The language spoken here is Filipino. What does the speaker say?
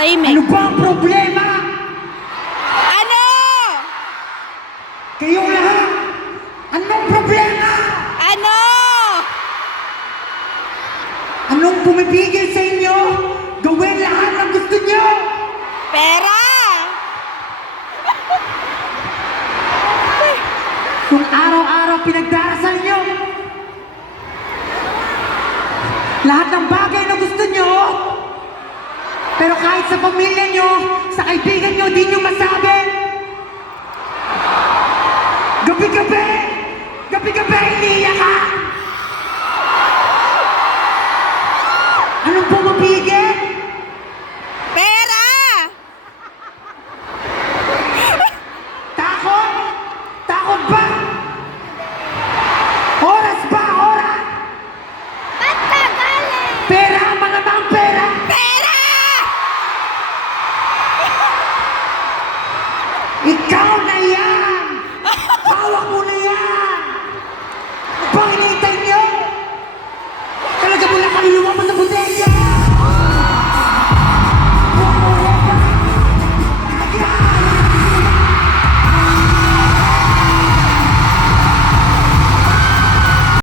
Tahimik. Ano ba ang problema? Ano? Kayong lahat? Anong problema? Ano? Anong pumipigil sa inyo? Gawin lahat ng gusto nyo! Pera! Kung araw-araw pinagdarasal nyo, lahat ng bagay na gusto nyo, pero kahit sa pamilya nyo, sa kaibigan nyo, di nyo masabi. Gabi-gabi! Gabi-gabi, iniiyak ka! Anong pumapigil?